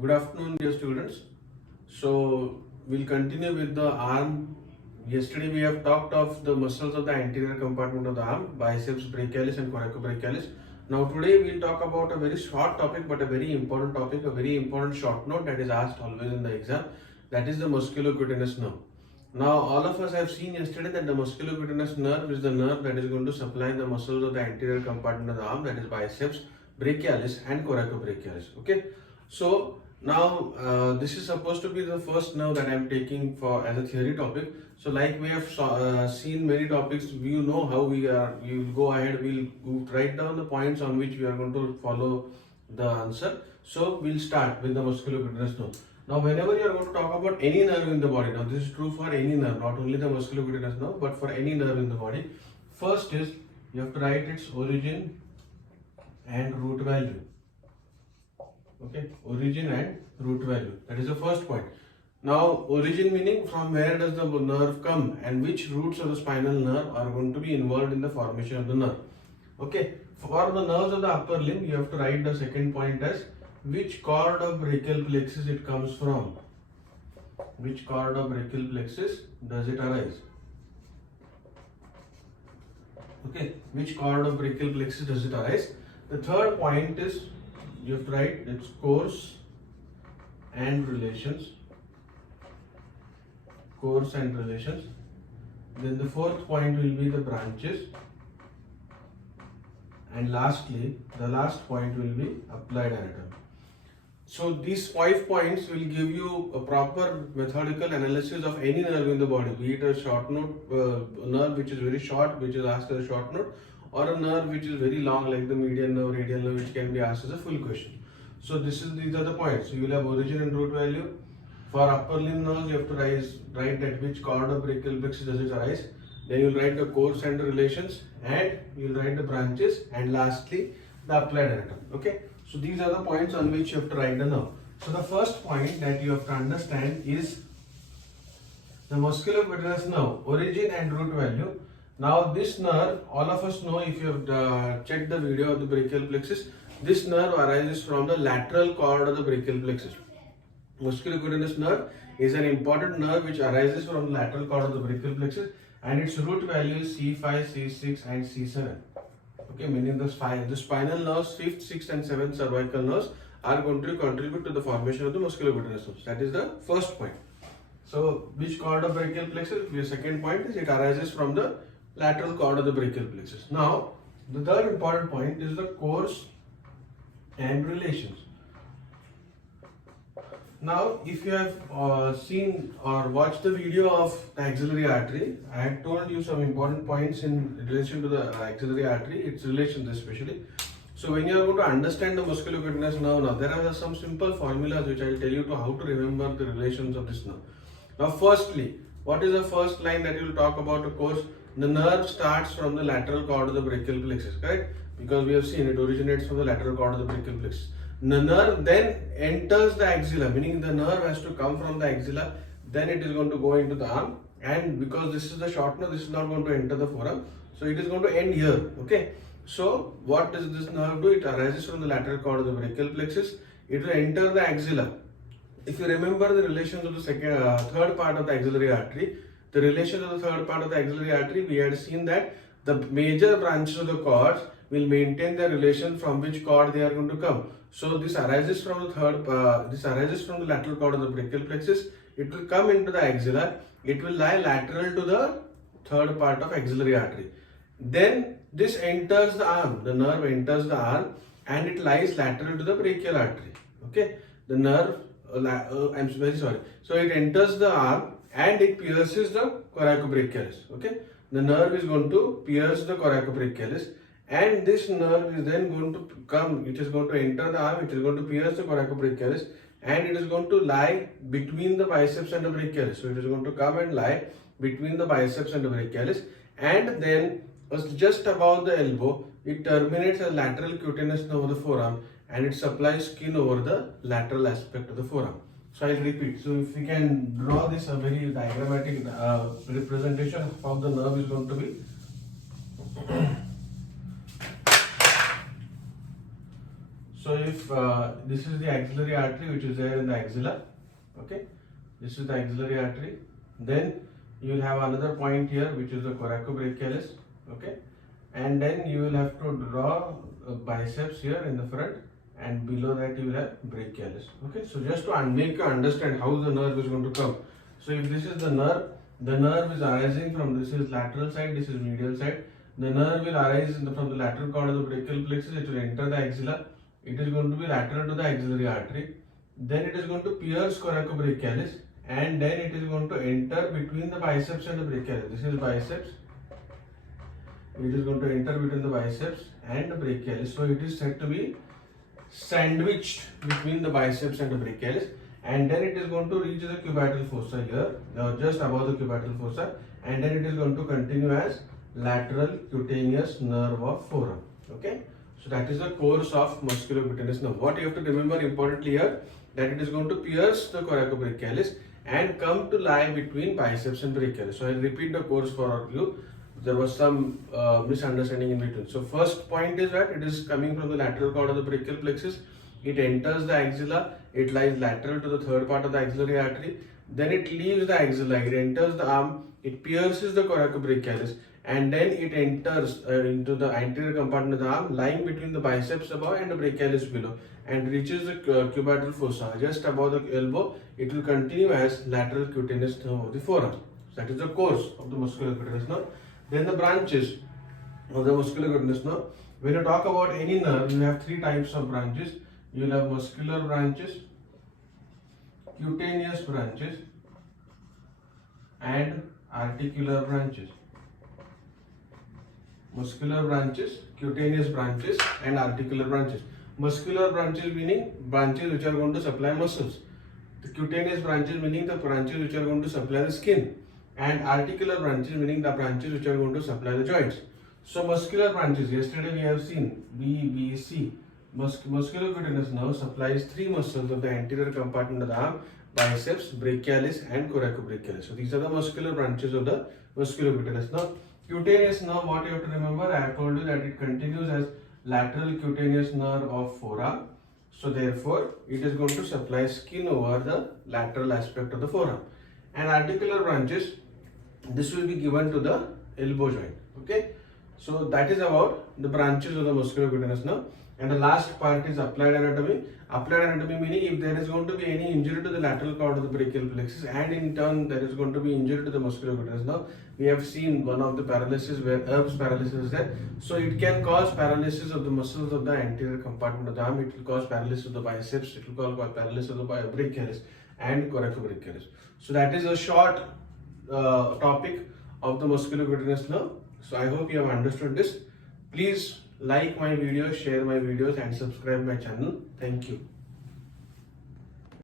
Good afternoon, dear students. So we'll continue with the arm. Yesterday we have talked of the muscles of the anterior compartment of the arm, biceps brachialis and coracobrachialis. Now today we'll talk about a very short topic but a very important topic, a very important short note that is asked always in the exam. That is the musculocutaneous nerve. Now all of us have seen yesterday that the musculocutaneous nerve is the nerve that is going to supply the muscles of the anterior compartment of the arm, that is biceps brachialis and coracobrachialis. Okay. So now this is supposed to be the first nerve that I am taking for as a theory topic. So like we have seen many topics, you know how we will go ahead, we'll write down the points on which we are going to follow the answer. So we'll start with the musculocutaneous nerve. Now whenever you are going to talk about any nerve in the body, now this is true for any nerve, not only the musculocutaneous nerve but for any nerve in the body. First is you have to write its origin and root value. Okay, origin and root value. That is the first point. Now, origin meaning from where does the nerve come and which roots of the spinal nerve are going to be involved in the formation of the nerve. Okay, for the nerves of the upper limb, you have to write the second point as which cord of brachial plexus it comes from. Which cord of brachial plexus does it arise? Okay, which cord of brachial plexus does it arise? The third point is you have to write its course and relations. Course and relations. Then the fourth point will be the branches. And lastly, the last point will be applied anatomy. So these 5 points will give you a proper methodical analysis of any nerve in the body, be it a short note nerve which is very short, which is asked as a short note, or a nerve which is very long like the median nerve, radial nerve, which can be asked as a full question. So these are the points. So you will have origin and root value. For upper limb nerves, you have to write at which cord of brachial plexus does it arise. Then you will write the course and the relations, and you will write the branches, and lastly the applied anatomy. Okay. So these are the points on which you have to write the nerve. So the first point that you have to understand is the musculocutaneous nerve, origin and root value. Now this nerve, all of us know, if you have checked the video of the brachial plexus, this nerve arises from the lateral cord of the brachial plexus. Musculocutaneous nerve is an important nerve which arises from the lateral cord of the brachial plexus, and its root value is C5, C6 and C7. Okay, meaning the spinal nerves, 5th, 6th and 7th cervical nerves are going to contribute to the formation of the musculocutaneous nerves. That is the first point. So which cord of brachial plexus? The second point is it arises from the lateral cord of the brachial plexus. Now the third important point is the course and relations. Now if you have seen or watched the video of the axillary artery, I had told you some important points in relation to the axillary artery, its relations especially. So when you are going to understand the musculocutaneous nerve, now there are some simple formulas which I will tell you to how to remember the relations of this nerve. Now firstly, what is the first line that you will talk about? Of course, the nerve starts from the lateral cord of the brachial plexus, correct? Because we have seen it originates from the lateral cord of the brachial plexus. The nerve then enters the axilla, meaning the nerve has to come from the axilla, then it is going to go into the arm, and because this is the short nerve, this is not going to enter the forearm, so it is going to end here. Okay. So what does this nerve do? It arises from the lateral cord of the brachial plexus. It will enter the axilla. If you remember the relations of the third part of the axillary artery, the relations of the third part of the axillary artery, we had seen that the major branches of the cords will maintain their relation from which cord they are going to come. So this arises from the lateral cord of the brachial plexus. It will come into the axilla. It will lie lateral to the third part of axillary artery. Then this enters the arm. The nerve enters the arm and it lies lateral to the brachial artery. Okay, the nerve. I'm very sorry. So it enters the arm and it pierces the coracobrachialis. Okay, the nerve is going to pierce the coracobrachialis, and this nerve is then going to come. It is going to enter the arm. It is going to pierce the coracobrachialis, and it is going to lie between the biceps and the brachialis. So it is going to come and lie between the biceps and the brachialis, and then just above the elbow, it terminates a lateral cutaneous nerve of the forearm, and it supplies skin over the lateral aspect of the forearm. So I'll repeat. So if we can draw this a very diagrammatic representation of how the nerve is going to be. So if this is the axillary artery which is there in the axilla, okay, this is the axillary artery. Then you will have another point here which is the coracobrachialis, okay, and then you will have to draw biceps here in the front, and below that you will have brachialis. Okay, so just to make you understand how the nerve is going to come. So if this is the nerve is arising from, this is lateral side, this is medial side. The nerve will arise from the lateral cord of the brachial plexus. It will enter the axilla. It is going to be lateral to the axillary artery. Then it is going to pierce coracobrachialis, and then it is going to enter between the biceps and the brachialis. This is biceps. It is going to enter between the biceps and the brachialis. So it is said to be sandwiched between the biceps and the brachialis, and then it is going to reach the cubital fossa here, just above the cubital fossa, and then it is going to continue as lateral cutaneous nerve of forearm. Okay, so that is the course of musculocutaneous nerve. What you have to remember importantly here, that it is going to pierce the coracobrachialis and come to lie between biceps and brachialis. So I will repeat the course for you. There was some misunderstanding in between. So first point is that it is coming from the lateral cord of the brachial plexus. It enters the axilla. It lies lateral to the third part of the axillary artery. Then it leaves the axilla. It enters the arm. It pierces the coracobrachialis, and then it enters into the anterior compartment of the arm, lying between the biceps above and the brachialis below, and reaches the cubital fossa just above the elbow. It will continue as lateral cutaneous nerve of the forearm. So that is the course of the musculocutaneous nerve. Then the branches of the musculocutaneous nerve. When you talk about any nerve, you have three types of branches. You will have muscular branches, cutaneous branches, and articular branches. Muscular branches, cutaneous branches, and articular branches. Muscular branches meaning branches which are going to supply muscles. The cutaneous branches meaning the branches which are going to supply the skin. And articular branches meaning the branches which are going to supply the joints. So muscular branches, yesterday we have seen B, B, C. Musculocutaneous nerve supplies three muscles of the anterior compartment of the arm: biceps, brachialis, and coracobrachialis. So these are the muscular branches of the musculocutaneous nerve. Cutaneous nerve, what you have to remember, I have told you that it continues as lateral cutaneous nerve of forearm. So therefore, it is going to supply skin over the lateral aspect of the forearm. And articular branches, this will be given to the elbow joint. Okay, so that is about the branches of the musculocutaneous nerve. And the last part is applied anatomy. Applied anatomy meaning if there is going to be any injury to the lateral cord of the brachial plexus, and in turn there is going to be injury to the musculocutaneous nerve. We have seen one of the paralysis where Erb's paralysis is there. So it can cause paralysis of the muscles of the anterior compartment of the arm. It will cause paralysis of the biceps. It will cause paralysis of the brachialis and coracobrachialis. So that is a short topic of the musculocutaneous nerve. So I hope you have understood this. Please like my videos, share my videos, and subscribe my channel. Thank you.